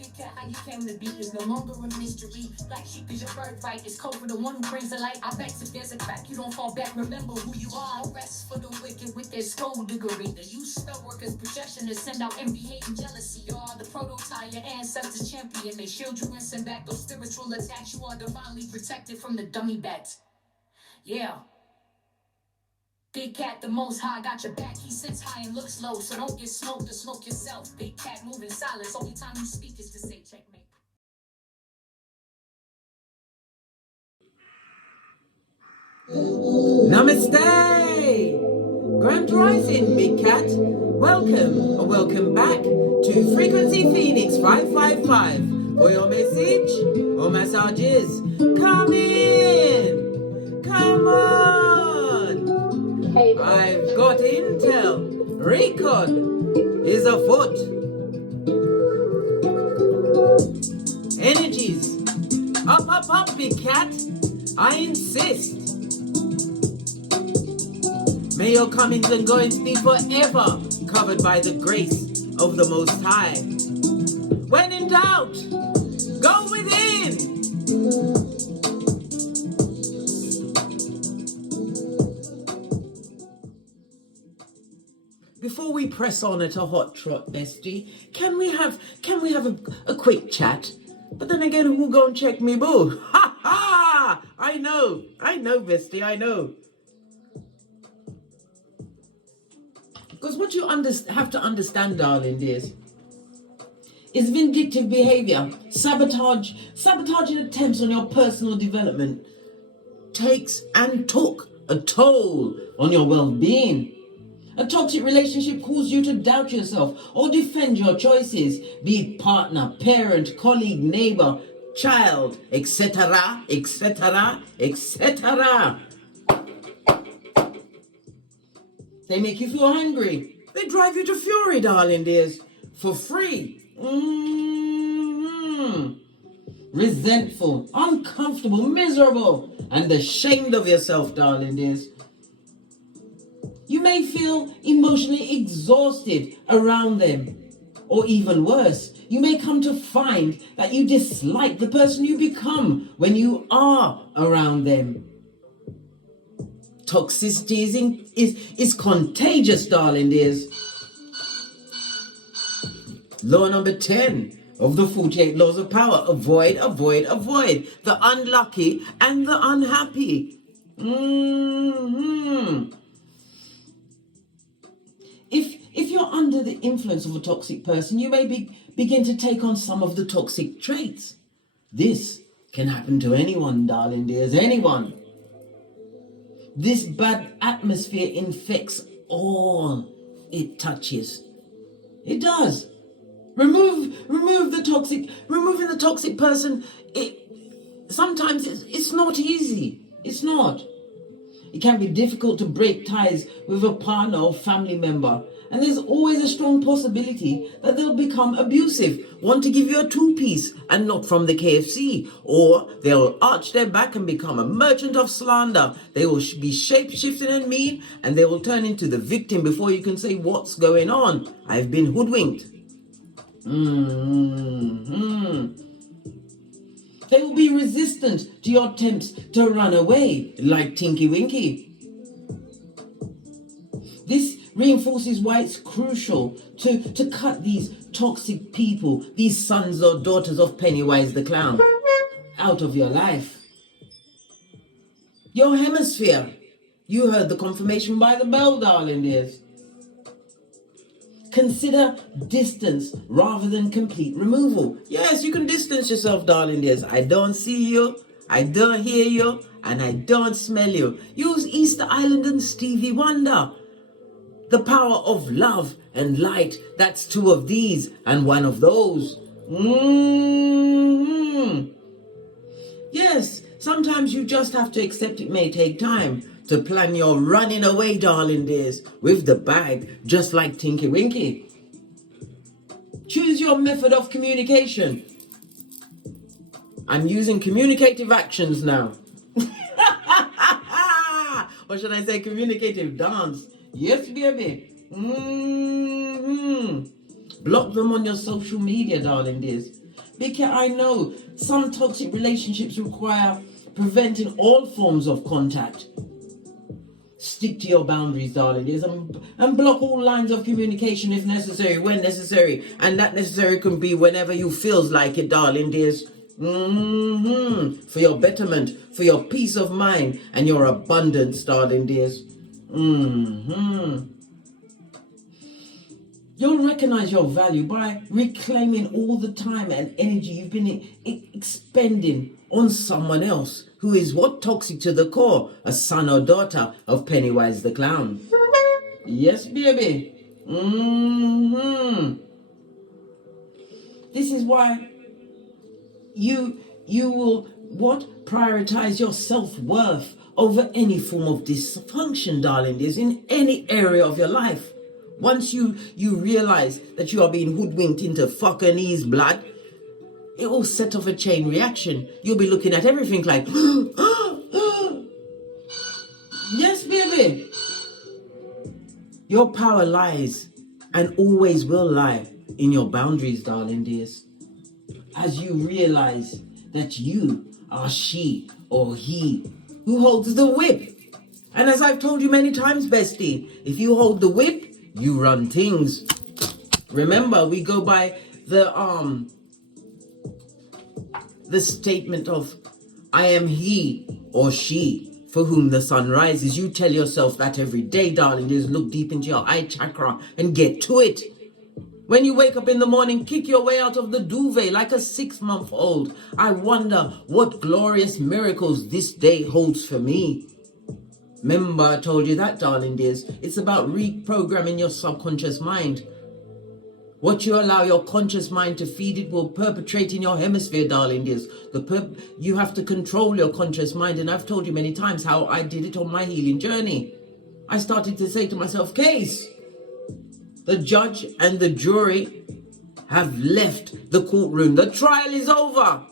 Big cat, how you came to be is no longer a mystery. Black sheep is your birthright. It's code for the one who brings the light. I bet if there's a crack, you don't fall back. Remember who you are. No rest for the wicked with their skullduggery. The use spell workers' projection to send out envy, hate, and jealousy. You are the prototype, your ancestors champion. They shield you and send back those spiritual attacks. You are divinely protected from the dummy bats. Yeah. Big cat, the most high, got your back. He sits high and looks low, so don't get smoked or smoke yourself. Big cat moving silence. Only time you speak is to say checkmate. Namaste! Grand Rising, Big Cat. Welcome or welcome back to Frequency Phoenix 555 for your message or massages. Come in! Come on! I've got intel. Recon is afoot. Energies. Up, Big Cat. I insist. May your comings and goings be forever covered by the grace of the Most High. When in doubt, go within. Before we press on at a hot trot, bestie, can we have a quick chat? But then again, who gon' check me, boo? Ha ha! I know, bestie, I know. Because what you have to understand, darling dears, is vindictive behavior, sabotaging attempts on your personal development takes and took a toll on your well-being. A toxic relationship causes you to doubt yourself or defend your choices, be it partner, parent, colleague, neighbor, child, etc., etc., etc. They make you feel hungry. They drive you to fury, darling dears, for free. Resentful, uncomfortable, miserable, and ashamed of yourself, darling dears. You may feel emotionally exhausted around them. Or even worse, you may come to find that you dislike the person you become when you are around them. Toxicity is contagious, darling dears. Law number 10 of the 48 laws of power. Avoid, avoid, avoid the unlucky and the unhappy. If you're under the influence of a toxic person, you may begin to take on some of the toxic traits. This can happen to anyone, darling dears, anyone. This bad atmosphere infects all it touches. It does. Removing the toxic person, sometimes it's not easy. It's not. It can be difficult to break ties with a partner or family member. And there's always a strong possibility that they'll become abusive, want to give you a two-piece and not from the KFC. Or they'll arch their back and become a merchant of slander. They will be shape-shifting and mean, and they will turn into the victim before you can say what's going on. I've been hoodwinked. They will be resistant to your attempts to run away, like Tinky Winky. This reinforces why it's crucial to cut these toxic people, these sons or daughters of Pennywise the Clown, out of your life. Your hemisphere. You heard the confirmation by the bell, darling dears. Consider distance rather than complete removal. Yes, you can distance yourself, darling dears. I don't see you, I don't hear you, and I don't smell you. Use Easter Island and Stevie Wonder. The power of love and light, that's two of these and one of those. Yes, sometimes you just have to accept it may take time to plan your running away, darling dears, with the bag, just like Tinky Winky. Choose your method of communication. I'm using communicative actions now. Or should I say communicative dance? Yes, baby. Block them on your social media, darling dears. Because I know some toxic relationships require preventing all forms of contact. Stick to your boundaries, darling dears, and block all lines of communication if necessary, when necessary. And that necessary can be whenever you feels like it, darling dears. For your betterment, for your peace of mind, and your abundance, darling dears. You'll recognize your value by reclaiming all the time and energy you've been expending on someone else who is what? Toxic to the core, a son or daughter of Pennywise the Clown. Yes, baby. This is why you will what? Prioritize your self-worth over any form of dysfunction, darling dears, in any area of your life. Once you realize that you are being hoodwinked into fucking ease blood, it will set off a chain reaction. You'll be looking at everything like, yes, baby. Your power lies and always will lie in your boundaries, darling dears. As you realize that you are she or he who holds the whip. And as I've told you many times, bestie, if you hold the whip, you run things. Remember, we go by the statement of I am he or she for whom the sun rises. You tell yourself that every day, darling. Just look deep into your eye chakra and get to it. When you wake up in the morning, kick your way out of the duvet like a 6-month-old. I wonder what glorious miracles this day holds for me. Remember, I told you that, darling dears. It's about reprogramming your subconscious mind. What you allow your conscious mind to feed, it will perpetrate in your hemisphere, darling dears. You have to control your conscious mind, and I've told you many times how I did it on my healing journey. I started to say to myself, Case, the judge and the jury have left the courtroom. The trial is over.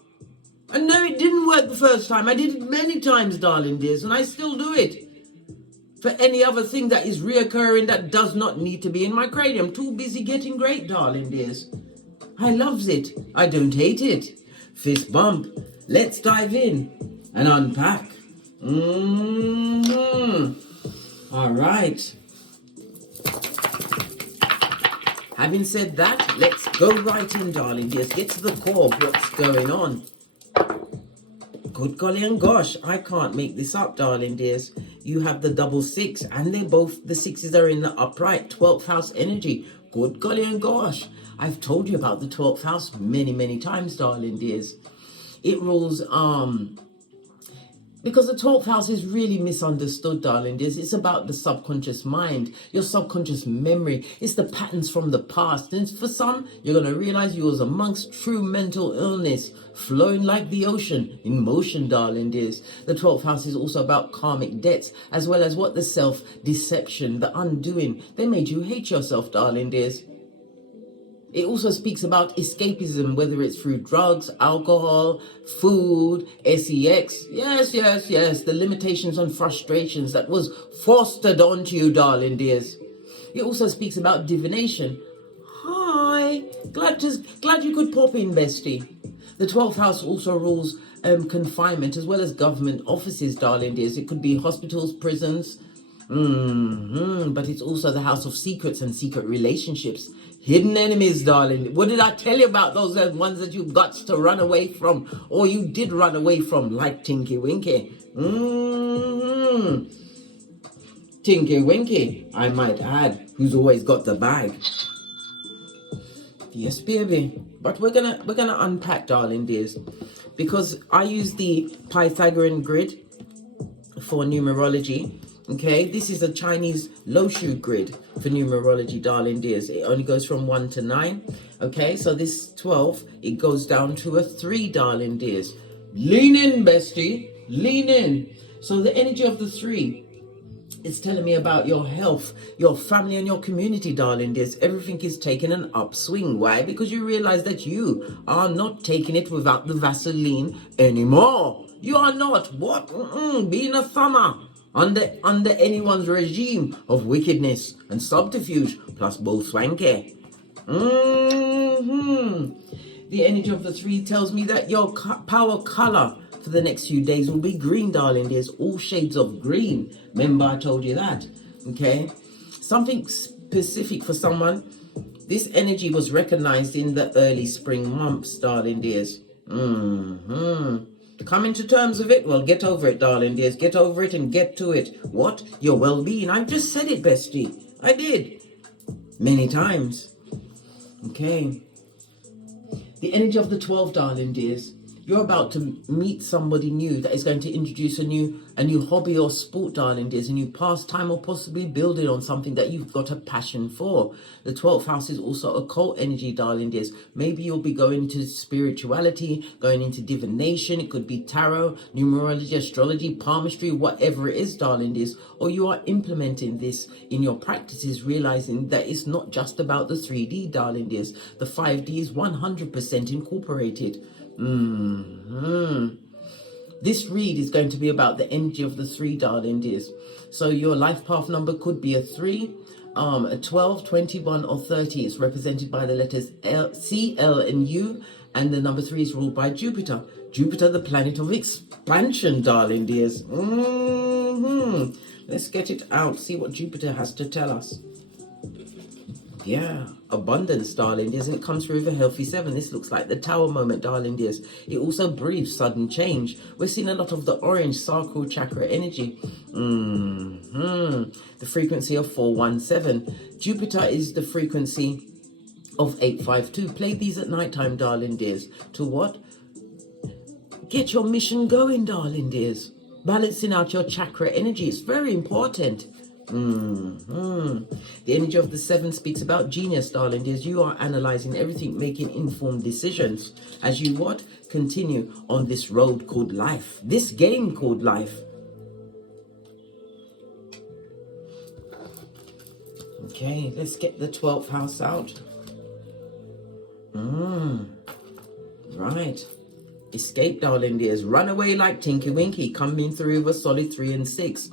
And no, it didn't work the first time. I did it many times, darling dears, and I still do it. For any other thing that is reoccurring that does not need to be in my cranium. Too busy getting great, darling dears. I loves it. I don't hate it. Fist bump. Let's dive in and unpack. All right. Having said that, let's go right in, darling dears. Get to the core of what's going on. Good golly and gosh, I can't make this up, darling dears. You have the double 6, and the sixes are in the upright 12th house energy. Good golly and gosh. I've told you about the 12th house many, many times, darling dears. It rules, because the 12th house is really misunderstood, darling dears. It's about the subconscious mind, your subconscious memory. It's the patterns from the past. And for some, you're going to realize you was amongst true mental illness, flowing like the ocean, in motion, darling dears. The 12th house is also about karmic debts, as well as what the self-deception, the undoing. They made you hate yourself, darling dears. It also speaks about escapism, whether it's through drugs, alcohol, food, sex. Yes, the limitations and frustrations that was fostered onto you, darling dears. It also speaks about divination. Hi, glad you could pop in, bestie. The 12th house also rules confinement as well as government offices, darling dears. It could be hospitals, prisons. But it's also the house of secrets and secret relationships. Hidden enemies, darling. What did I tell you about those ones that you got to run away from, or you did run away from, like Tinky Winky? Tinky Winky, I might add, who's always got the bag. Yes, baby. But we're gonna unpack, darling dears, because I use the Pythagorean grid for numerology. Okay, this is a Chinese Loshu grid for numerology, darling dears. It only goes from 1 to 9. Okay, so this 12, it goes down to a 3, darling dears. Lean in, bestie. Lean in. So the energy of the 3 is telling me about your health, your family, and your community, darling dears. Everything is taking an upswing. Why? Because you realize that you are not taking it without the Vaseline anymore. You are not being a thumber under anyone's regime of wickedness and subterfuge, plus both swanky. The energy of the 3 tells me that your power color for the next few days will be green, darling. There's all shades of green. Remember, I told you that. Okay? Something specific for someone. This energy was recognized in the early spring months, darling dears. Coming to terms with it? Well, get over it, darling dears. Get over it and get to it. What? Your well-being. I just said it, bestie. I did. Many times. Okay. The energy of the 12, darling dears. You're about to meet somebody new that is going to introduce a new hobby or sport, darling dears, a new pastime, or possibly building on something that you've got a passion for. The 12th house is also occult energy, darling dears. Maybe you'll be going into spirituality, going into divination. It could be tarot, numerology, astrology, palmistry, whatever it is, darling dears. Or you are implementing this in your practices, realizing that it's not just about the 3D, darling dears. The 5D is 100% incorporated. This read is going to be about the energy of the 3, darling dears. So your life path number could be a 3, a 12, 21, or 30. It's represented by the letters C, L, and U, and the number 3 is ruled by Jupiter. Jupiter, the planet of expansion, darling dears. Let's get it out, see what Jupiter has to tell us. Yeah, abundance, darling dears, and it comes through with a healthy 7. This looks like the tower moment, darling dears. It also breeds sudden change. We're seeing a lot of the orange sacral chakra energy. The frequency of 417. Jupiter is the frequency of 852. Play these at night time, darling dears. To what? Get your mission going, darling dears. Balancing out your chakra energy. It's very important. The energy of the 7 speaks about genius, darling dears. You are analyzing everything, making informed decisions as you what? Continue on this road called life, this game called life. Okay, let's get the 12th house out. Right. Escape, darling dears. Run away like Tinky Winky, coming through with a solid 3 and 6.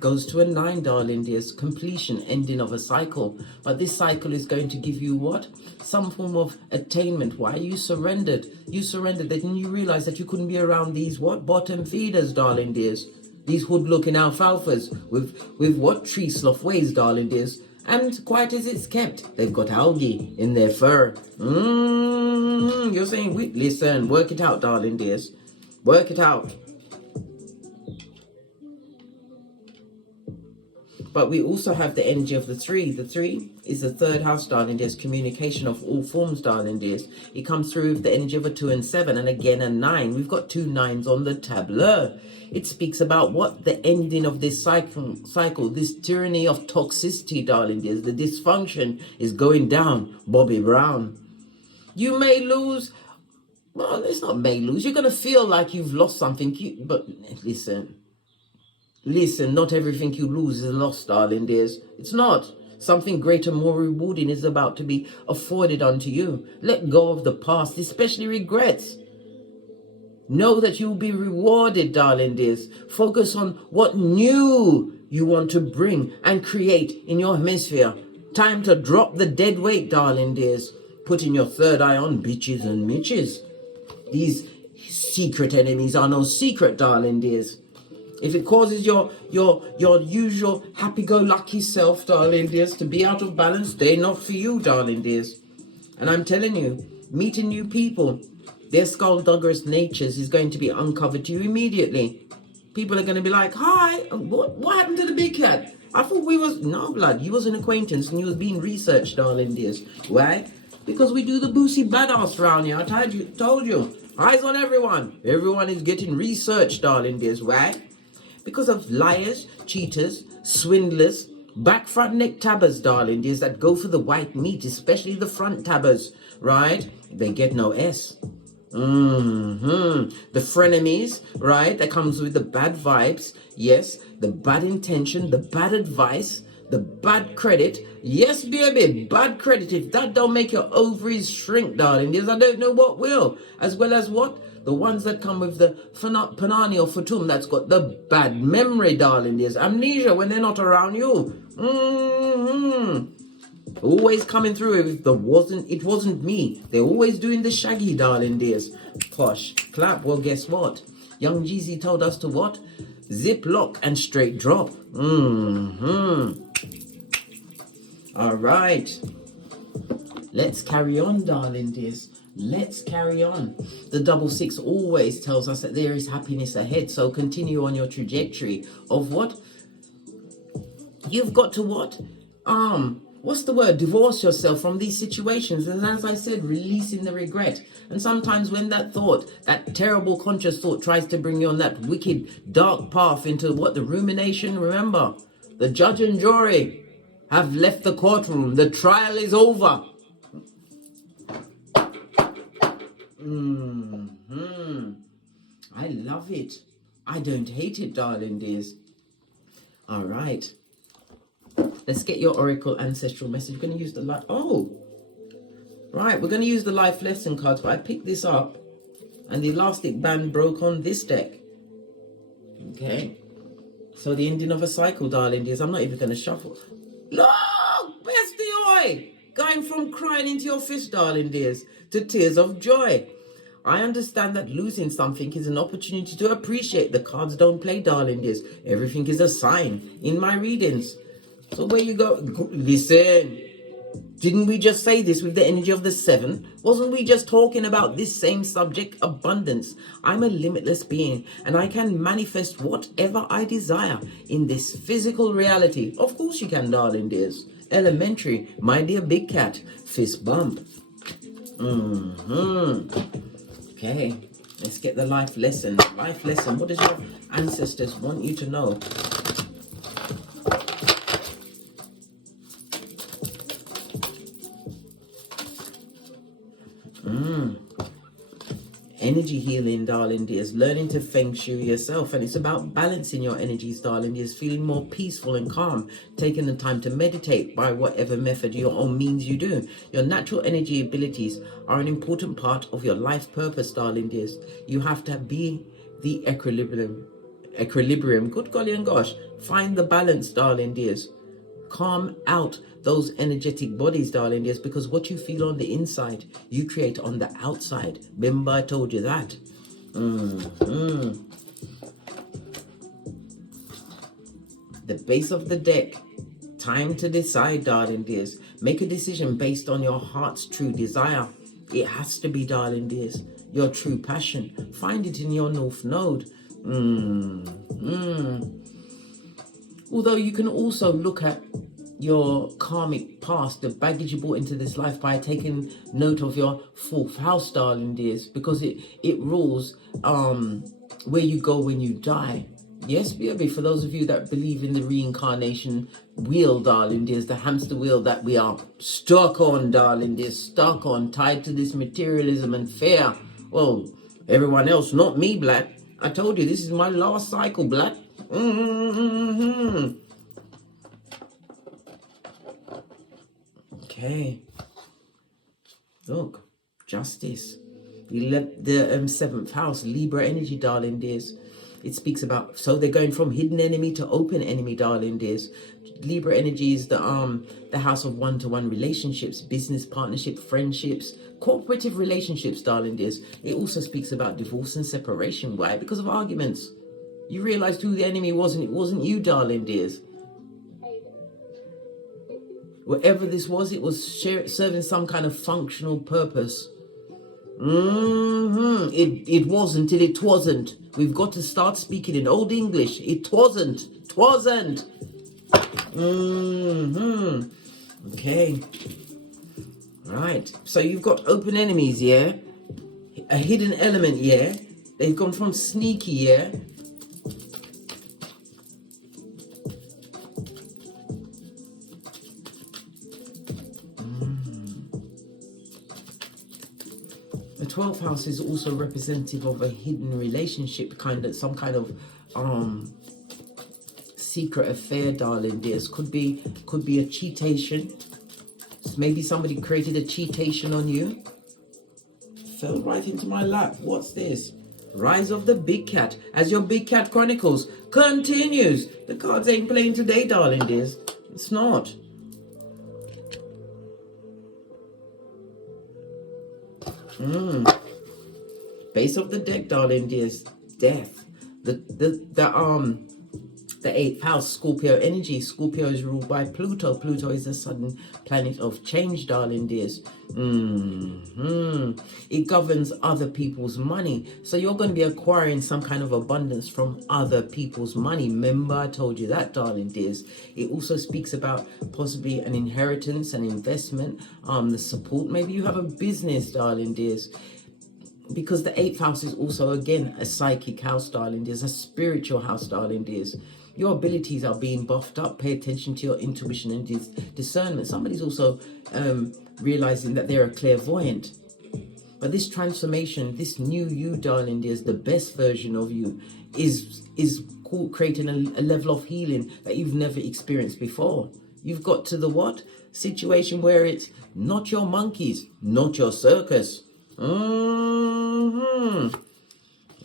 Goes to a 9, darling dears. Completion, ending of a cycle. But this cycle is going to give you what? Some form of attainment. Why? You surrendered. You surrendered. Then you realize that you couldn't be around these what? Bottom feeders, darling dears. These hood-looking alfalfas with what? Tree slough ways, darling dears. And quiet as it's kept, they've got algae in their fur. You're saying, listen, work it out, darling dears. Work it out. But we also have the energy of the 3. The 3 is the 3rd house, darling dears. Communication of all forms, darling dears. It comes through with the energy of a 2 and 7, and again a 9. We've got 2 9s on the tableau. It speaks about what? The ending of this cycle, this tyranny of toxicity, darling dears. The dysfunction is going down, Bobby Brown. You may lose. Well, it's not may lose. You're going to feel like you've lost something. But listen. Listen, not everything you lose is lost, darling dears. It's not. Something greater, more rewarding is about to be afforded unto you. Let go of the past, especially regrets. Know that you'll be rewarded, darling dears. Focus on what new you want to bring and create in your hemisphere. Time to drop the dead weight, darling dears. Putting your third eye on bitches and mitches. These secret enemies are no secret, darling dears. If it causes your usual happy-go-lucky self, darling dears, to be out of balance, they're not for you, darling dears. And I'm telling you, meeting new people, their skullduggerous natures is going to be uncovered to you immediately. People are going to be like, hi, what happened to the big cat? I thought we was... No, blood, you was an acquaintance and you was being researched, darling dears. Why? Because we do the boosie badass round here. I told you. Eyes on everyone. Everyone is getting researched, darling dears. Why? Because of liars, cheaters, swindlers, back front neck tabbers, darling dears, that go for the white meat, especially the front tabbers, right? They get no S. The frenemies, right? That comes with the bad vibes. Yes, the bad intention, the bad advice, the bad credit. Yes, baby, bad credit. If that don't make your ovaries shrink, darling dears, I don't know what will. As well as what? The ones that come with the Panani or Fatum that's got the bad memory, darling dears. Amnesia when they're not around you. Always coming through with it wasn't me. They're always doing the shaggy, darling dears. Posh. Clap. Well, guess what? Young Jeezy told us to what? Zip lock and straight drop. All right. Let's carry on, darling dears. Let's carry on. The 66 always tells us that there is happiness ahead. So continue on your trajectory of what? You've got to what? What's the word? Divorce yourself from these situations. And as I said, releasing the regret. And sometimes when that thought, that terrible conscious thought tries to bring you on that wicked dark path into what? The rumination. Remember, the judge and jury have left the courtroom. The trial is over. I love it. I don't hate it, darling dears. All right. Let's get your oracle ancestral message. We're going to use the life. Oh, right. We're going to use the life lesson cards. But I picked this up, and the elastic band broke on this deck. Okay. So the ending of a cycle, darling dears. I'm not even going to shuffle. Look, bestie oi, going from crying into your fist, darling dears, to tears of joy. I understand that losing something is an opportunity to appreciate. The cards don't play, darling dears. Everything is a sign in my readings. So where you go, listen, didn't we just say this with the energy of the 7? Wasn't we just talking about this same subject, abundance? I'm a limitless being and I can manifest whatever I desire in this physical reality. Of course you can, darling dears. Elementary, my dear big cat, fist bump. Okay, let's get the life lesson. Life lesson, what does your ancestors want you to know? Energy healing, darling dears. Learning to feng shui yourself. And it's about balancing your energies, darling dears. Feeling more peaceful and calm. Taking the time to meditate by whatever method your own means you do. Your natural energy abilities are an important part of your life purpose, darling dears. You have to be the equilibrium. Good golly and gosh. Find the balance, darling dears. Calm out those energetic bodies, darling dears, because what you feel on the inside, you create on the outside. Remember, I told you that. The base of the deck. Time to decide, darling dears. Make a decision based on your heart's true desire. It has to be, darling dears, your true passion. Find it in your North Node. Although you can also look at your karmic past, the baggage you brought into this life, by taking note of your 4th house, darling dears, because it rules where you go when you die. Yes, baby, for those of you that believe in the reincarnation wheel, darling dears, the hamster wheel that we are stuck on, darling dears, stuck on, tied to this materialism and fear. Well, everyone else, not me, Black. I told you, this is my last cycle, Black. Okay. Look, justice. The 7th house, Libra energy, darling dears. It speaks about, so they're going from hidden enemy to open enemy, darling dears. Libra energy is the house of one-to-one relationships, business partnership, friendships, cooperative relationships, darling dears. It also speaks about divorce and separation. Why? Because of arguments. You realized who the enemy was, and it wasn't you, darling dears. Whatever this was, it was serving some kind of functional purpose. It wasn't till it wasn't. We've got to start speaking in Old English. It wasn't. Okay. Right. So you've got open enemies, yeah? A hidden element, yeah? They've gone from sneaky, yeah? The 12th house is also representative of a hidden relationship, some kind of secret affair, darling dears. Could be a cheatation. Maybe somebody created a cheatation on you. Fell right into my lap. What's this? Rise of the Big Cat. As your Big Cat Chronicles continues. The cards ain't playing today, darling dears. It's not. Base of the deck, darling dears. Death. The eighth house, Scorpio energy. Scorpio is ruled by Pluto. Pluto is a sudden planet of change, darling dears. It governs other people's money. So you're going to be acquiring some kind of abundance from other people's money. Remember, I told you that, darling dears. It also speaks about possibly an inheritance, an investment, the support. Maybe you have a business, darling dears. Because the eighth house is also, again, a psychic house, darling dears, a spiritual house, darling dears. Your abilities are being buffed up. Pay attention to your intuition and discernment. Somebody's also realizing that they're a clairvoyant. But this transformation, this new you, darling dears, the best version of you, is creating a level of healing that you've never experienced before. You've got to the what? Situation where it's not your monkeys, not your circus.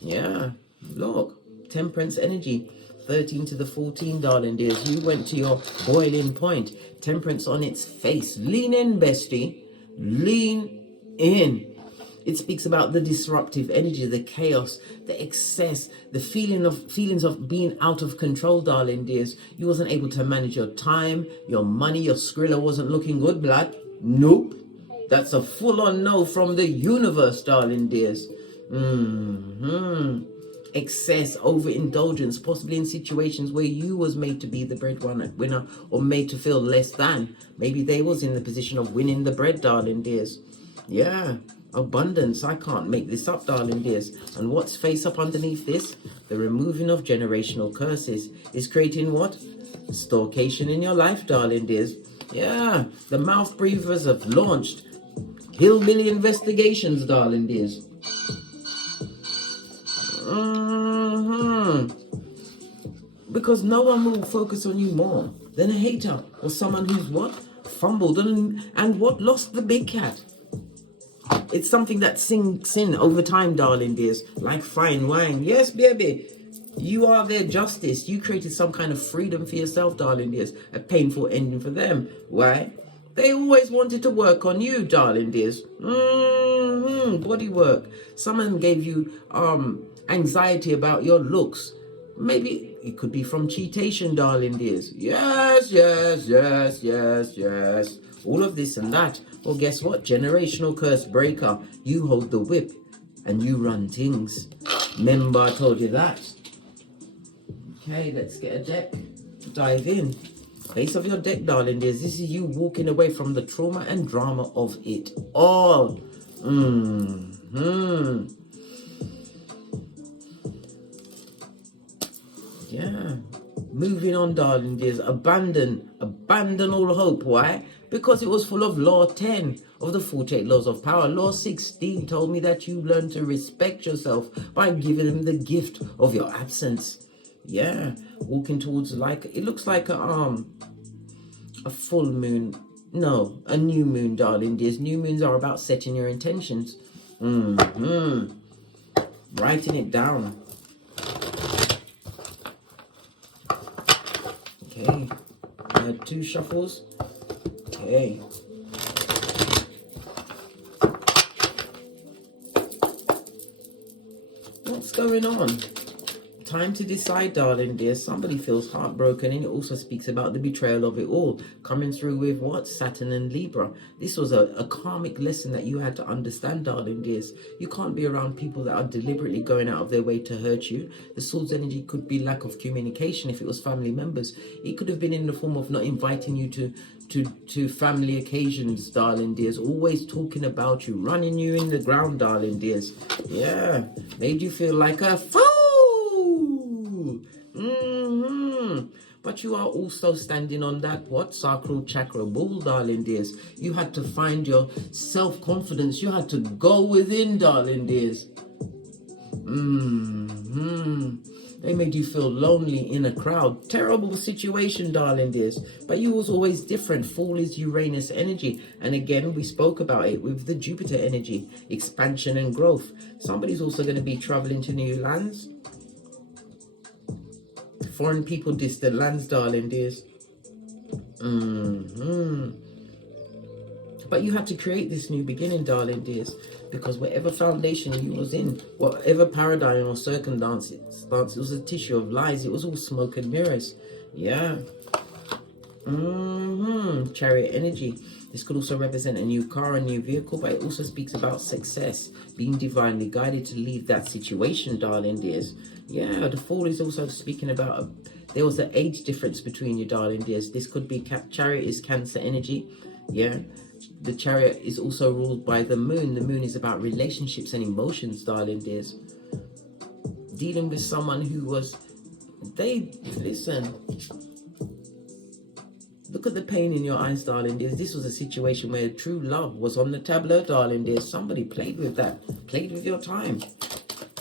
Yeah, look, temperance energy, 13 to the 14, darling dears. You went to your boiling point. Temperance on its face. Lean in, bestie. Lean in. It speaks about the disruptive energy, the chaos, the excess, the feelings of being out of control, darling dears. You wasn't able to manage your time, your money, your Skrilla wasn't looking good, blood. Nope. That's a full-on no from the universe, darling dears. Excess, overindulgence, possibly in situations where you was made to be the breadwinner or made to feel less than. Maybe they was in the position of winning the bread, darling dears. Yeah, abundance. I can't make this up, darling dears. And what's face up underneath this? The removing of generational curses is creating what? Stalkation in your life, darling dears. Yeah, the mouth breathers have launched hillbilly investigations, darling dears. Because no one will focus on you more than a hater or someone who's what? Fumbled and what? Lost the big cat. It's something that sinks in over time, darling dears, like fine wine. Yes, baby. You are their justice. You created some kind of freedom for yourself, darling dears. A painful ending for them. Why? They always wanted to work on you, darling dears. Body work. Some of them gave you anxiety about your looks. Maybe it could be from cheatation, darling dears. Yes. All of this and that. Well, guess what? Generational curse breaker. You hold the whip and you run things. Remember, I told you that. Okay, let's get a deck. Dive in. Face of your deck, darling dears. This is you walking away from the trauma and drama of it all. Yeah. Moving on, darling dears. Abandon all hope. Why? Because it was full of law 10 of the 48 laws of power. Law 16 told me that you learn to respect yourself by giving them the gift of your absence. Yeah, walking towards it looks like a full moon. No, a new moon, darling dears. New moons are about setting your intentions. Writing it down. Okay, I had 2 shuffles. Okay. What's going on? Time to decide, darling dear. Somebody feels heartbroken, and it also speaks about the betrayal of it all. Coming through with what? Saturn and Libra. This was a karmic lesson that you had to understand, darling dears. You can't be around people that are deliberately going out of their way to hurt you. The Swords energy could be lack of communication if it was family members. It could have been in the form of not inviting you to family occasions, darling dears. Always talking about you, running you in the ground, darling dears. Yeah, made you feel like a fool. But you are also standing on that what? Sacral chakra ball, darling dears. You had to find your self-confidence. You had to go within, darling dears. They made you feel lonely in a crowd. Terrible situation, darling dears. But you was always different. Fall is Uranus energy. And again, we spoke about it with the Jupiter energy. Expansion and growth. Somebody's also going to be traveling to new lands. Foreign people, distant lands, darling dears. But you had to create this new beginning, darling dears, because whatever foundation you was in, whatever paradigm or circumstance, it was a tissue of lies. It was all smoke and mirrors. Yeah. Chariot energy. This could also represent a new car, a new vehicle, but it also speaks about success, being divinely guided to leave that situation, darling dears. Yeah, the Fool is also speaking about there was an age difference between you, darling dears. This could be Chariot is Cancer energy. Yeah, the Chariot is also ruled by the Moon. The Moon is about relationships and emotions, darling dears. Dealing with someone who was, listen. Look at the pain in your eyes, darling dears. This was a situation where true love was on the tableau, darling dears. Somebody played with that, played with your time.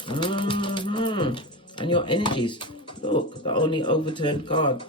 And your energies. Look, the only overturned card.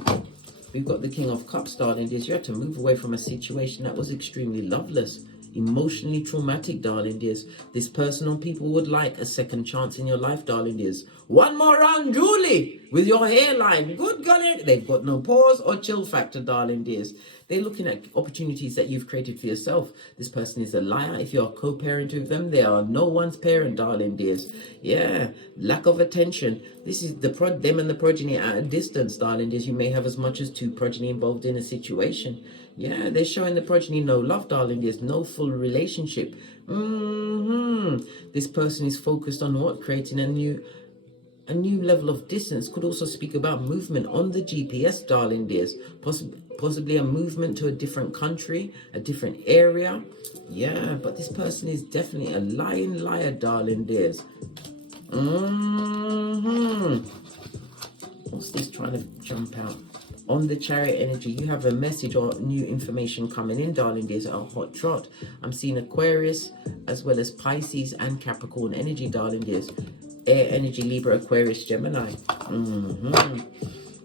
We've got the King of Cups, darling dears. You had to move away from a situation that was extremely loveless, emotionally traumatic, darling dears. This person or people would like a second chance in your life, darling dears. One more round, Julie, with your hairline. Good golly. They've got no pause or chill factor, darling dears. They're looking at opportunities that you've created for yourself. This person is a liar. If you're a co-parent with them, they are no one's parent, darling dears. Yeah, lack of attention. This is them and the progeny at a distance, darling dears. You may have as much as 2 progeny involved in a situation. Yeah, they're showing the progeny no love, darling. There's no full relationship. This person is focused on what? Creating a new level of distance. Could also speak about movement on the GPS, darling dears. Possibly a movement to a different country, a different area. Yeah, but this person is definitely a lying liar, darling dears. What's this trying to jump out? On the Chariot energy, you have a message or new information coming in, darling dears, at a hot trot. I'm seeing Aquarius as well as Pisces and Capricorn energy, darling dears. Air energy, Libra, Aquarius, Gemini.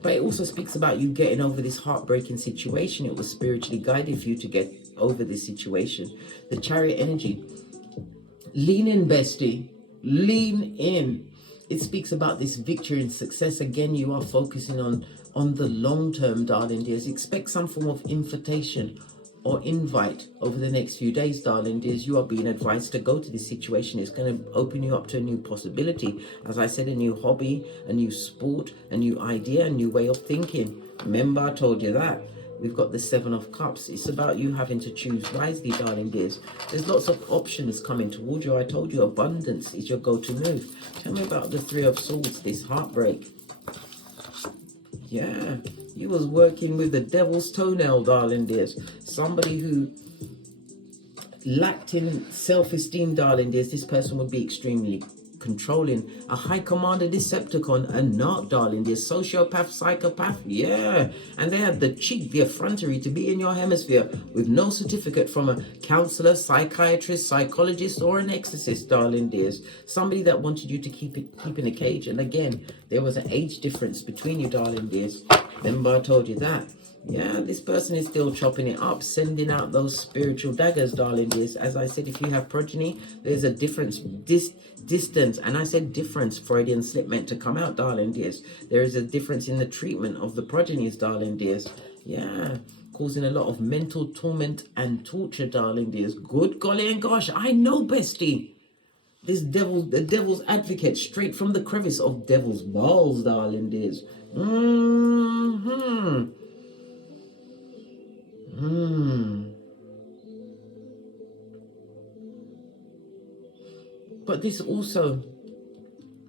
But it also speaks about you getting over this heartbreaking situation. It was spiritually guided for you to get over this situation. The Chariot energy. Lean in, bestie. Lean in. It speaks about this victory and success. Again, you are focusing on the long term, darling dears. Expect some form of invitation or invite over the next few days, darling dears. You are being advised to go to this situation. It's going to open you up to a new possibility. As I said, a new hobby, a new sport, a new idea, a new way of thinking. Remember, I told you that. We've got the 7 of Cups. It's about you having to choose wisely, darling dears. There's lots of options coming towards you. I told you abundance is your go-to move. Tell me about the 3 of Swords, this heartbreak. Yeah, you was working with the devil's toenail, darling dears. Somebody who lacked in self-esteem, darling dears. This person would be extremely controlling. A high commander Decepticon, a narc, darling dears. Sociopath, psychopath, yeah. And they had the cheek, the effrontery to be in your hemisphere with no certificate from a counselor, psychiatrist, psychologist, or an exorcist, darling dears. Somebody that wanted you to keep in a cage. And again, there was an age difference between you, darling dears. Remember I told you that. Yeah, this person is still chopping it up, sending out those spiritual daggers, darling dears. As I said, if you have progeny, there's a difference, distance, and I said difference, Freudian slip meant to come out, darling dears. There is a difference in the treatment of the progenies, darling dears. Yeah, causing a lot of mental torment and torture, darling dears. Good golly and gosh, I know, bestie. This the devil's advocate, straight from the crevice of devil's balls, darling dears. But this also,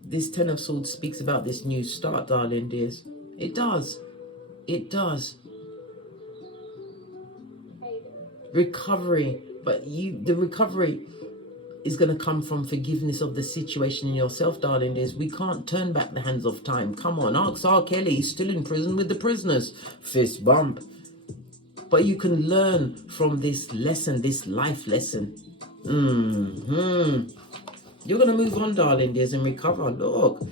this 10 of Swords speaks about this new start, darling dears. It does. It does. Recovery. But the recovery is going to come from forgiveness of the situation in yourself, darling dears. We can't turn back the hands of time. Come on, ask R. Kelly. He's still in prison with the prisoners. Fist bump. But you can learn from this lesson, this life lesson. You're going to move on, darling dears, and recover. Look,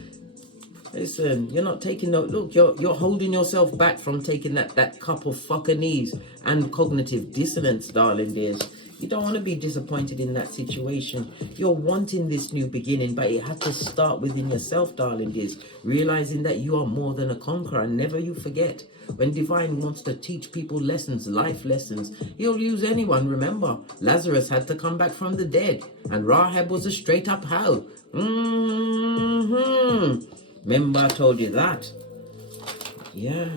listen, you're not taking no... Look, you're holding yourself back from taking that cup of fucker knees and cognitive dissonance, darling dears. You don't want to be disappointed in that situation. You're wanting this new beginning, but it had to start within yourself, darling dears. Realizing that you are more than a conqueror. And never you forget, when Divine wants to teach people lessons, life lessons, he'll use anyone. Remember, Lazarus had to come back from the dead, and Rahab was a straight up how. Remember I told you that? Yeah.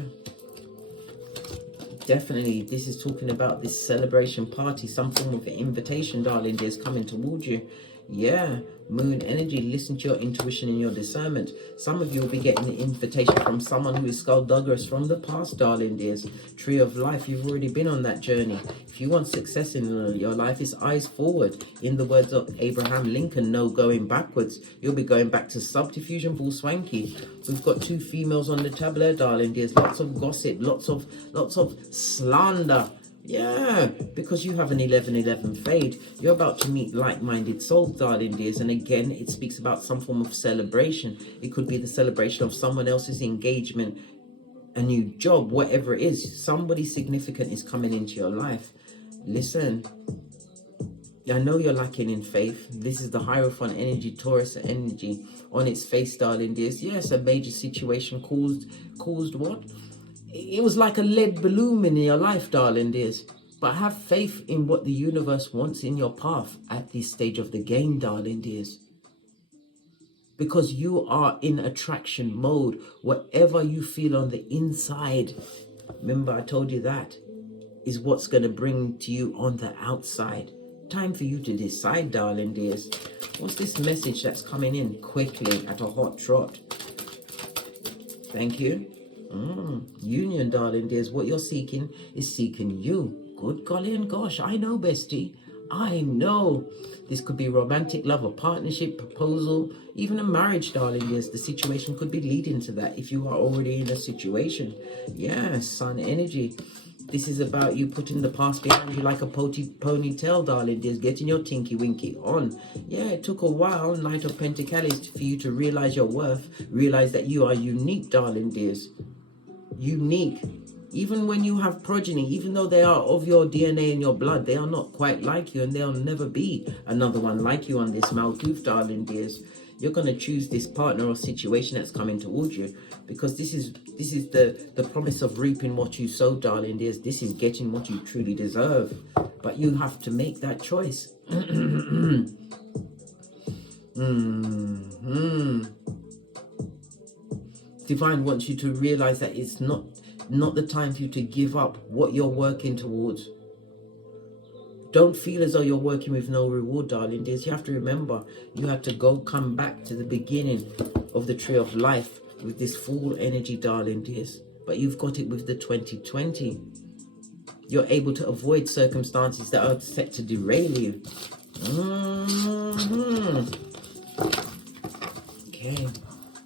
Definitely, this is talking about this celebration party, some form of invitation, darling dears, coming towards you. Yeah, moon energy, listen to your intuition and your discernment. Some of you will be getting an invitation from someone who is skullduggerous from the past, darling dears. Tree of life, you've already been on that journey. If you want success in your life, it's eyes forward. In the words of Abraham Lincoln, no going backwards. You'll be going back to subterfuge full swanky. We've got 2 females on the tableau, darling dears. Lots of gossip, lots of slander. Yeah, because you have an 11-11 fade. You're about to meet like-minded souls, darling dears. And again, it speaks about some form of celebration. It could be the celebration of someone else's engagement, a new job, whatever it is. Somebody significant is coming into your life. Listen, I know you're lacking in faith. This is the Hierophant energy, Taurus energy on its face, darling dears. Yes, a major situation caused what? It was like a lead balloon in your life, darling dears. But have faith in what the universe wants in your path at this stage of the game, darling dears. Because you are in attraction mode. Whatever you feel on the inside, remember I told you that, is what's going to bring to you on the outside. Time for you to decide, darling dears. What's this message that's coming in quickly at a hot trot? Thank you. Union, darling dears. What you're seeking is seeking you. Good golly and gosh, I know, bestie. I know. This could be romantic love, a partnership, proposal, even a marriage, darling dears. The situation could be leading to that if you are already in a situation. Yeah, sun energy. This is about you putting the past behind you like a ponytail, darling dears, getting your tinky winky on. Yeah, it took a while, Knight of Pentacles, for you to realize your worth, realize that you are unique, darling dears. Unique. Even when you have progeny, even though they are of your DNA and your blood, they are not quite like you, and there'll never be another one like you on this Malkuth, darling dears. You're going to choose this partner or situation that's coming towards you, because this is the promise of reaping what you sow, darling dears. This is getting what you truly deserve, but you have to make that choice. Divine wants you to realize that it's not the time for you to give up what you're working towards. Don't feel as though you're working with no reward, darling dears. You have to remember, you have to come back to the beginning of the tree of life with this full energy, darling dears. But you've got it with the 2020. You're able to avoid circumstances that are set to derail you. Okay,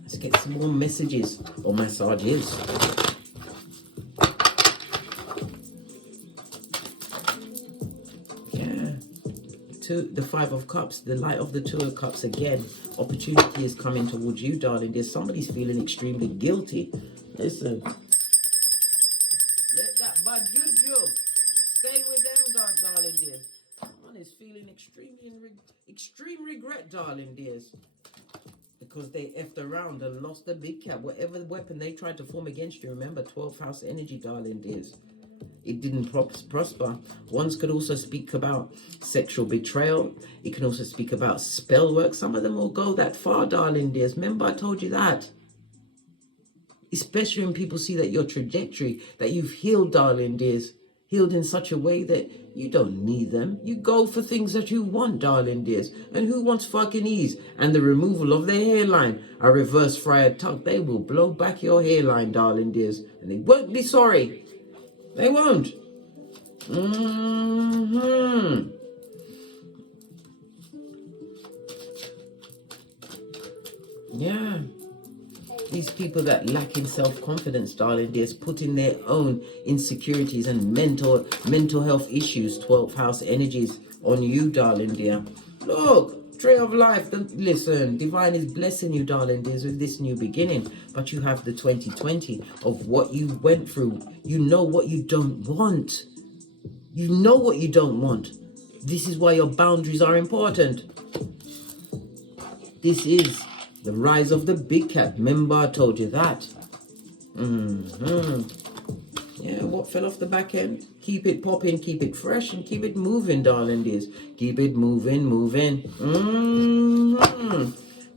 let's get some more messages or massages. The 5 of Cups, the light of the 2 of Cups again. Opportunity is coming towards you, darling. There's somebody's feeling extremely guilty. Listen, let that bad juju stay with them, darling dears. One is feeling extreme regret, darling dears, because they effed around and lost the big cat. Whatever the weapon they tried to form against you, remember 12th house energy, darling dears. It didn't prosper. Ones could also speak about sexual betrayal. It can also speak about spell work. Some of them will go that far, darling dears. Remember I told you that. Especially when people see that your trajectory, that you've healed, darling dears. Healed in such a way that you don't need them. You go for things that you want, darling dears. And who wants fucking ease? And the removal of their hairline. A reverse friar tuck. They will blow back your hairline, darling dears. And they won't be sorry. They won't. Yeah. These people that lack in self-confidence, darling dears, putting their own insecurities and mental health issues, 12th house energies on you, darling dear. Look, tree of life. Listen, divine is blessing you, darling dears, with this new beginning. But you have the 2020 of what you went through. You know what you don't want. You know what you don't want. This is why your boundaries are important. This is the rise of the big cat. Remember, I told you that. Yeah, what fell off the back end? Keep it popping, keep it fresh, and keep it moving, darling dears. Keep it moving.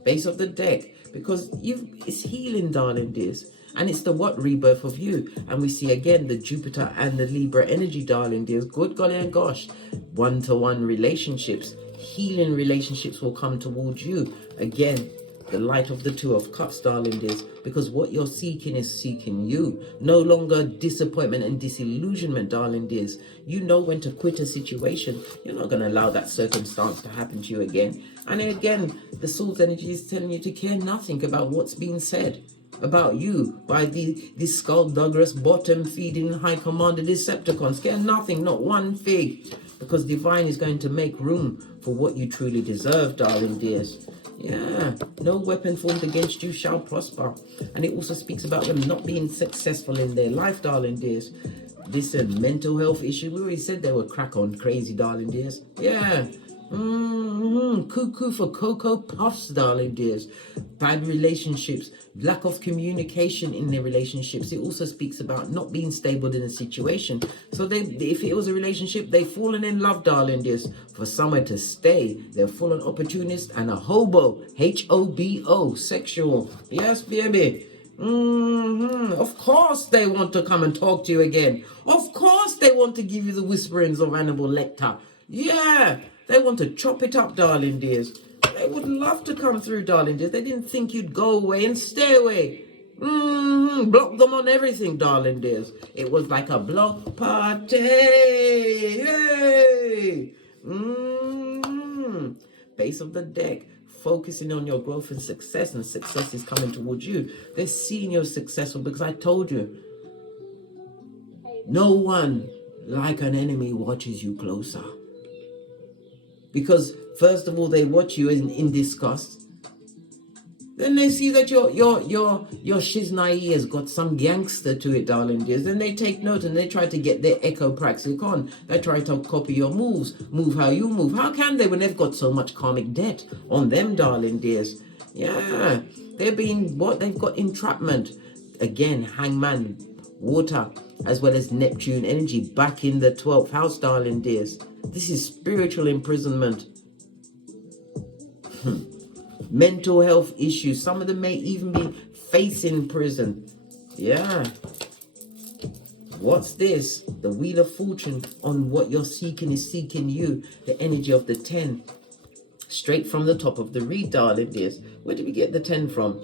Base of the deck. Because it's healing, darling dears. And it's the what rebirth of you. And we see again the Jupiter and the Libra energy, darling dears. Good golly and gosh. One-to-one relationships. Healing relationships will come towards you. Again, the light of the Two of Cups, darling dears. Because what you're seeking is seeking you. No longer disappointment and disillusionment, darling dears. You know when to quit a situation. You're not going to allow that circumstance to happen to you again. And again, the Soul's energy is telling you to care nothing about what's being said about you by this skullduggerous, bottom-feeding, high commander Decepticons. Care nothing, not one fig. Because divine is going to make room for what you truly deserve, darling dears. Yeah, no weapon formed against you shall prosper. And it also speaks about them not being successful in their life, darling dears. This mental health issue, we already said they were crack on crazy, darling dears. Yeah. Cuckoo for Cocoa Puffs, darling dears. Bad relationships, lack of communication in their relationships. It also speaks about not being stable in a situation. So if it was a relationship, they've fallen in love, darling dears, for somewhere to stay. They're full on opportunist and a hobo, H-O-B-O, sexual. Yes, baby. Of course they want to come and talk to you again. Of course they want to give you the whisperings of Hannibal Lecter. Yeah. They want to chop it up, darling dears. They would love to come through, darling dears. They didn't think you'd go away and stay away. Block them on everything, darling dears. It was like a block party. Yay! Base of the deck. Focusing on your growth and success is coming towards you. They're seeing you're successful because I told you. No one like an enemy watches you closer. Because first of all, they watch you in disgust. Then they see that your shiznai has got some gangster to it, darling dears. Then they take note and they try to get their echo praxic on. They try to copy your moves, move how you move. How can they when they've got so much karmic debt on them, darling dears? Yeah, they're being what? They've got entrapment. Again, hangman, water, as well as Neptune energy back in the 12th house, darling dears. This is spiritual imprisonment. Mental health issues. Some of them may even be facing prison. Yeah. What's this? The Wheel of Fortune on what you're seeking is seeking you. The energy of the 10. Straight from the top of the read, darling dears. Where did we get the 10 from?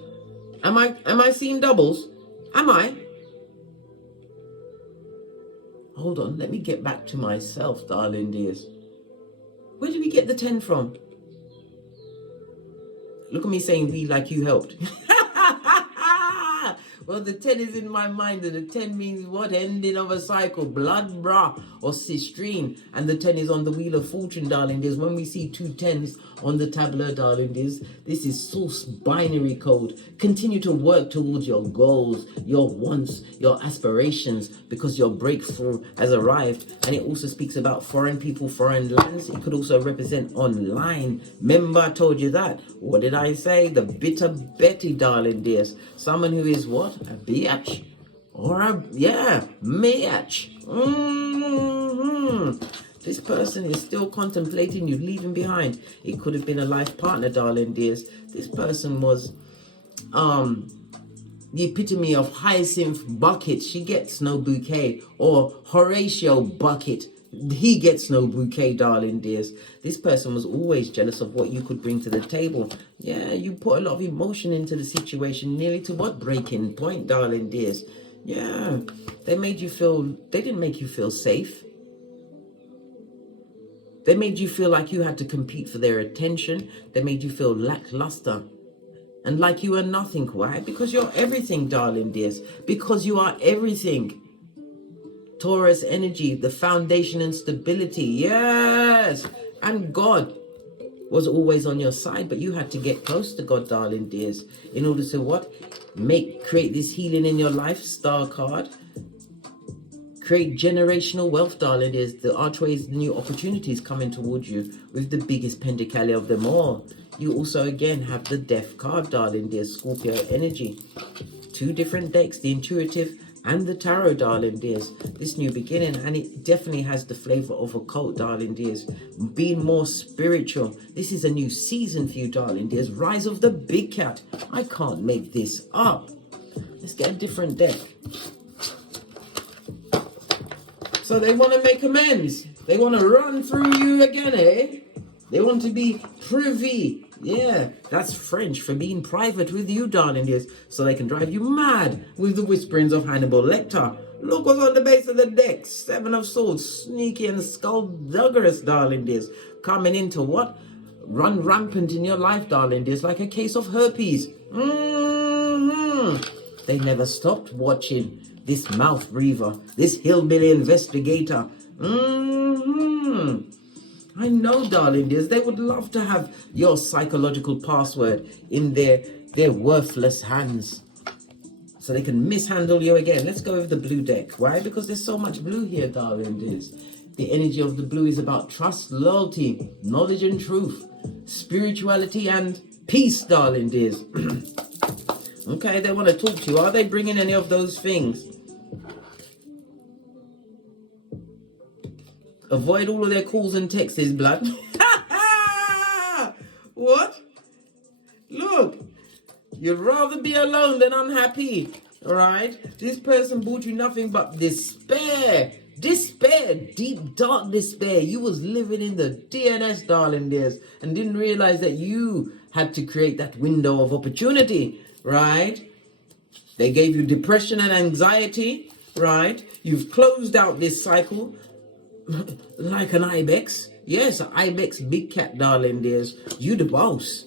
Am I seeing doubles? Am I? Hold on, let me get back to myself, darling dears. Where did we get the 10 from? Look at me saying we like you helped. Well, the 10 is in my mind, and the 10 means what? Ending of a cycle, blood, bra, or cistrine. And the 10 is on the Wheel of Fortune, darling dears. When we see 2 10s on the tableau, darling dears, this is source binary code. Continue to work towards your goals, your wants, your aspirations, because your breakthrough has arrived. And it also speaks about foreign people, foreign lands. It could also represent online. Remember, I told you that. What did I say? The bitter Betty, darling dears. Someone who is what? A bitch. Or a, match. This person is still contemplating you leaving behind. It could have been a life partner, darling dears. This person was the epitome of Hyacinth Bucket. She gets no bouquet. Or Horatio Bucket. He gets no bouquet, darling dears. This person was always jealous of what you could bring to the table. Yeah, you put a lot of emotion into the situation, nearly to what breaking point, darling dears. Yeah, they didn't make you feel safe. They made you feel like you had to compete for their attention. They made you feel lackluster. And like you were nothing. Why? Because you're everything, darling dears. Because you are everything. Taurus energy, the foundation and stability. Yes. And God was always on your side, but you had to get close to God, darling dears, in order to what? Create this healing in your life, star card. create generational wealth, darling dears. The archways, the new opportunities coming towards you with the biggest pentacale of them all. You also, again, have the Death card, darling dears, Scorpio energy. Two different decks, the intuitive and the tarot, darling dears. This new beginning, and it definitely has the flavor of occult, darling dears. Being more spiritual. This is a new season for you, darling dears. Rise of the big cat. I can't make this up. Let's get a different deck. So they want to make amends. They want to run through you again, eh? They want to be privy. Yeah, that's French for being private with you, darling dears. So they can drive you mad with the whisperings of Hannibal Lecter. Look what's on the base of the deck. Seven of Swords. Sneaky and skullduggerous, darling dears. Coming into what? Run rampant in your life, darling dears. Like a case of herpes. They never stopped watching this mouth breather, this hillbilly investigator. I know, darling dears, they would love to have your psychological password in their worthless hands, so they can mishandle you again. Let's go with the blue deck. Why? Because there's so much blue here, darling dears. The energy of the blue is about trust, loyalty, knowledge and truth, spirituality and peace, darling dears. Okay, they want to talk to you. Are they bringing any of those things? Avoid all of their calls and texts, blood. What? Look, you'd rather be alone than unhappy. All right? This person brought you nothing but despair. Despair, deep, dark despair. You was living in the DNS, darling dears, and didn't realize that you had to create that window of opportunity, right? They gave you depression and anxiety, right? You've closed out this cycle like an ibex. Yes, an ibex, big cat, darling dears. You the boss.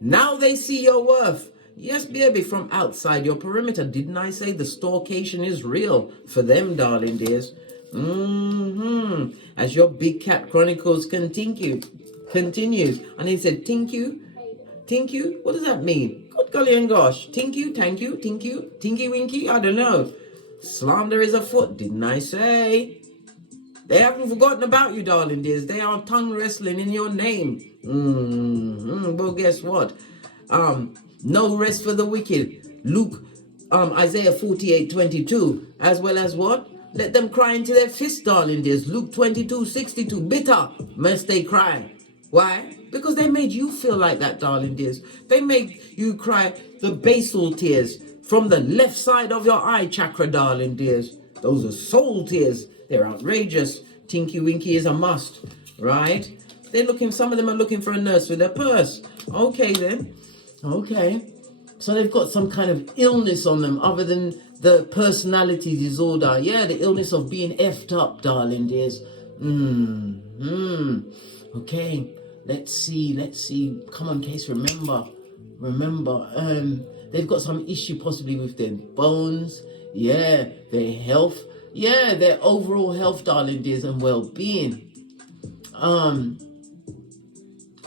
Now they see your worth. Yes, baby, from outside your perimeter. Didn't I say the stalkation is real for them, darling dears? As your big cat chronicles continues. And he said, thank you. What does that mean? Good golly and gosh. Thank you, tinky winky. I don't know. Slander is afoot, didn't I say? They haven't forgotten about you, darling dears. They are tongue wrestling in your name. Well, guess what? No rest for the wicked. Luke, Isaiah 48:22. As well as what? Let them cry into their fists, darling dears. Luke 22:62. Bitter must they cry. Why? Because they made you feel like that, darling dears. They made you cry the basal tears from the left side of your eye chakra, darling dears. Those are soul tears. They're outrageous. Tinky Winky is a must, right? Some of them are looking for a nurse with their purse. Okay then. Okay. So they've got some kind of illness on them other than the personality disorder. Yeah, the illness of being effed up, darling dears. Okay. Let's see. Come on, case, remember. They've got some issue possibly with their bones. Yeah, their health. Yeah, their overall health, darling dears, and well-being.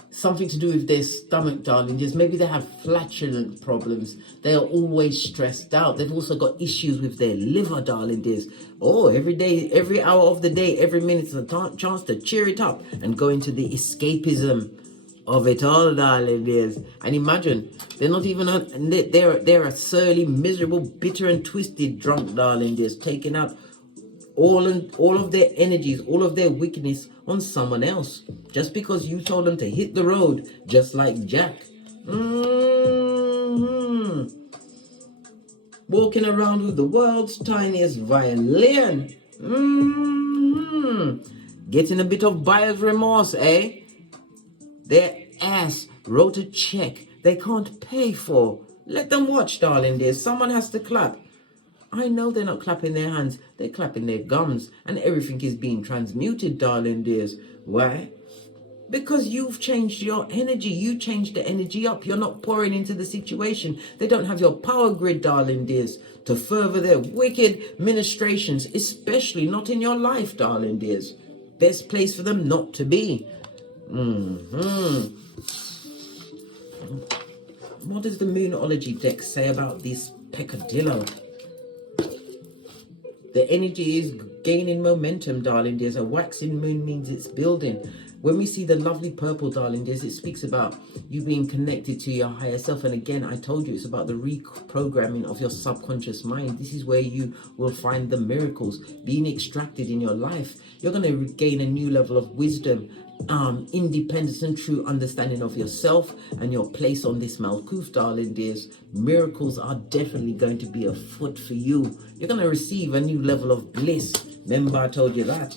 Something to do with their stomach, darling dears. Maybe they have flatulent problems. They are always stressed out. They've also got issues with their liver, darling dears. Oh, every day, every hour of the day, every minute is a chance to cheer it up and go into the escapism of it all, darling dears. And imagine, they're not even, they're a surly, miserable, bitter and twisted drunk, darling dears, taking out all of their energies, all of their wickedness on someone else, just because you told them to hit the road, just like Jack. Walking around with the world's tiniest violin. Getting a bit of buyer's remorse, eh? Their ass wrote a check they can't pay for. Let them watch, darling dear. Someone has to clap. I know they're not clapping their hands. They're clapping their gums. And everything is being transmuted, darling dears. Why? Because you've changed your energy. You changed the energy up. You're not pouring into the situation. They don't have your power grid, darling dears, to further their wicked ministrations, especially not in your life, darling dears. Best place for them not to be. What does the Numerology deck say about this peccadillo? The energy is gaining momentum, darling dears. A waxing moon means it's building. When we see the lovely purple, darling dears, it speaks about you being connected to your higher self. And again, I told you it's about the reprogramming of your subconscious mind. This is where you will find the miracles being extracted in your life. You're going to gain a new level of wisdom, independence and true understanding of yourself and your place on this Malkuth, darling dears. Miracles are definitely going to be afoot for you. You're going to receive a new level of bliss. Remember I told you that.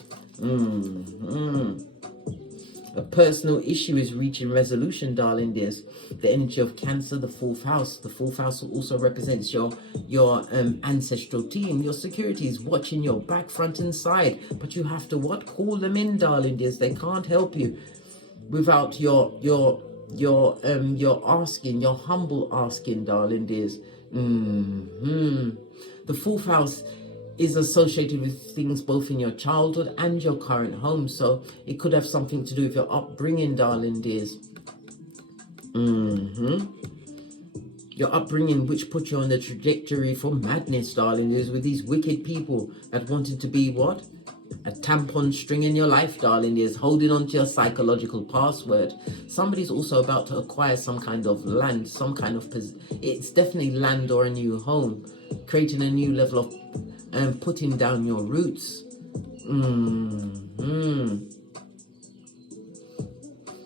A personal issue is reaching resolution, darling dears. The energy of Cancer, the fourth house. The fourth house also represents your ancestral team. Your security is watching your back, front and side. But you have to what? Call them in, darling dears. They can't help you without your asking, your humble asking, darling dears. The fourth house is associated with things both in your childhood and your current home. So it could have something to do with your upbringing, darling dears. Your upbringing, which put you on the trajectory for madness, darling dears, with these wicked people that wanted to be what? A tampon string in your life, darling dears, holding on to your psychological password. Somebody's also about to acquire some kind of land, some kind of, it's definitely land or a new home, creating a new level of putting down your roots.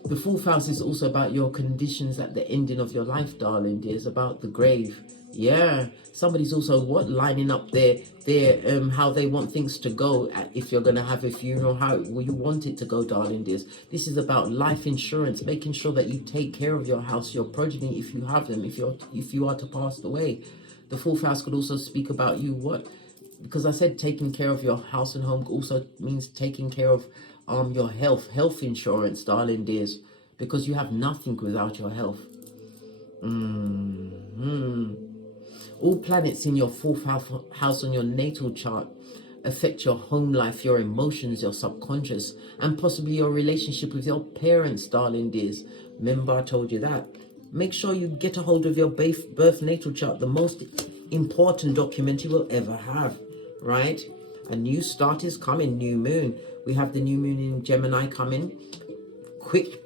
The fourth house is also about your conditions at the ending of your life, darling dears, about the grave. Yeah, somebody's also what, lining up their how they want things to go. If you're going to have a funeral, how will you want it to go, darling dears? This is about life insurance, making sure that you take care of your house, your progeny, if you have them, if you are to pass away. The fourth house could also speak about you what, because I said taking care of your house and home also means taking care of your health insurance, darling dears, because you have nothing without your health. All planets in your fourth house on your natal chart affect your home life, your emotions, your subconscious, and possibly your relationship with your parents, darling dears. Remember I told you that. Make sure you get a hold of your birth natal chart, the most important document you will ever have, right? A new start is coming, new moon. We have the new moon in Gemini coming. Quick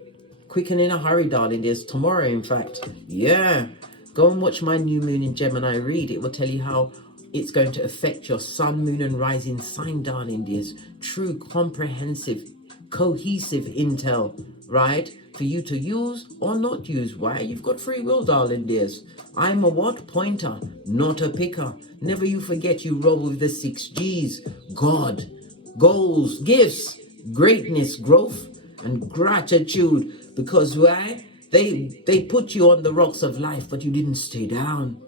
and in a hurry, darling. There's tomorrow, in fact. Yeah. Go and watch my new moon in Gemini read. It will tell you how it's going to affect your sun, moon and rising sign, darling dears. True, comprehensive, cohesive intel, right? For you to use or not use. Why? You've got free will, darling dears. I'm a what? Pointer, not a picker. Never you forget you roll with the 6 G's. God, goals, gifts, greatness, growth, and gratitude. Because why? They put you on the rocks of life, but you didn't stay down.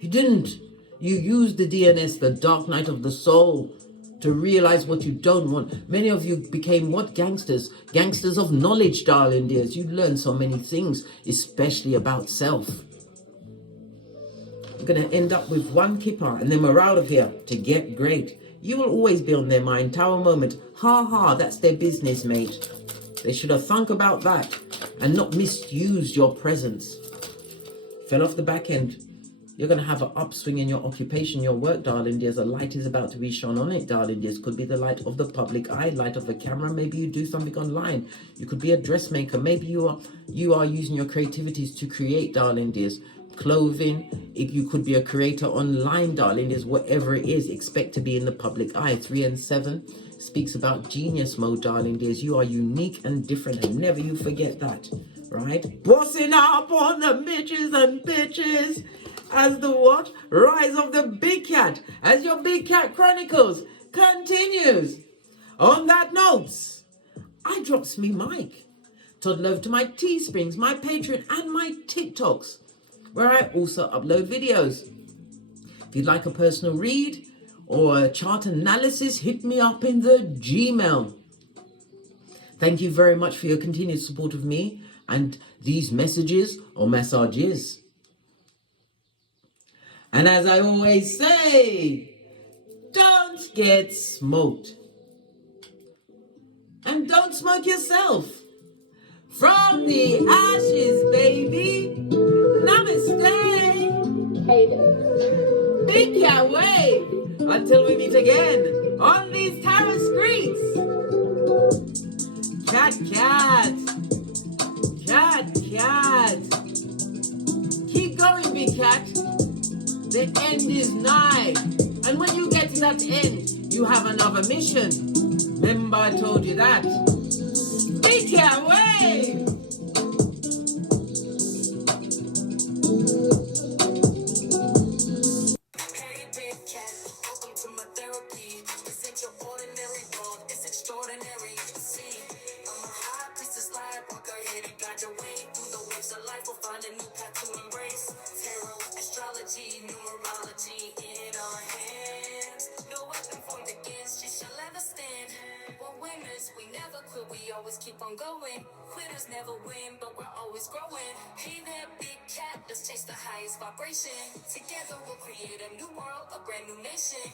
You didn't. You used the DNS, the dark night of the soul, to realize what you don't want. Many of you became what? Gangsters. Gangsters of knowledge, darling dears. You learned so many things, especially about self. You're going to end up with one kipper, and then we're out of here to get great. You will always be on their mind. Tower moment. Ha ha, that's their business, mate. They should have thunk about that and not misused your presence. Fell off the back end. You're going to have an upswing in your occupation, your work, darling dears. A light is about to be shone on it, darling dears. Could be the light of the public eye, light of a camera. Maybe you do something online. You could be a dressmaker. Maybe you are using your creativities to create, darling dears. Clothing. If you could be a creator online, darling dears. Whatever it is, expect to be in the public eye. 3 and 7 speaks about genius mode, darling dears. You are unique and different, and never you forget that, right? Bossing up on the bitches and bitches. As the what? Rise of the big cat. As your big cat chronicles continues. On that note, I drops me mic. Todd love to my Teesprings, my Patreon and my TikToks, where I also upload videos. If you'd like a personal read or a chart analysis, hit me up in the Gmail. Thank you very much for your continued support of me and these messages or massages. And as I always say, don't get smoked. And don't smoke yourself. From the ashes, baby. Namaste. Big cat wave. Until we meet again on these tarot streets. Cat, cat. Cat, cat. Keep going, big cat. The end is nigh. And when you get to that end, you have another mission. Remember I told you that. Big cat, wave! Hey, big cat, welcome to my therapy. This ain't your ordinary world, it's extraordinary. See, I'm a high priestess light, walk ahead and guide your way through the waves of life. We'll find a new path to embrace. Tarot, astrology, numerology in our hands. No weapon formed against you shall ever stand. We're winners, we never quit, we always keep on going. Quitters never win, but we're always growing. Hey there, big cat, let's chase the highest vibration. Together we'll create a new world, a brand new nation.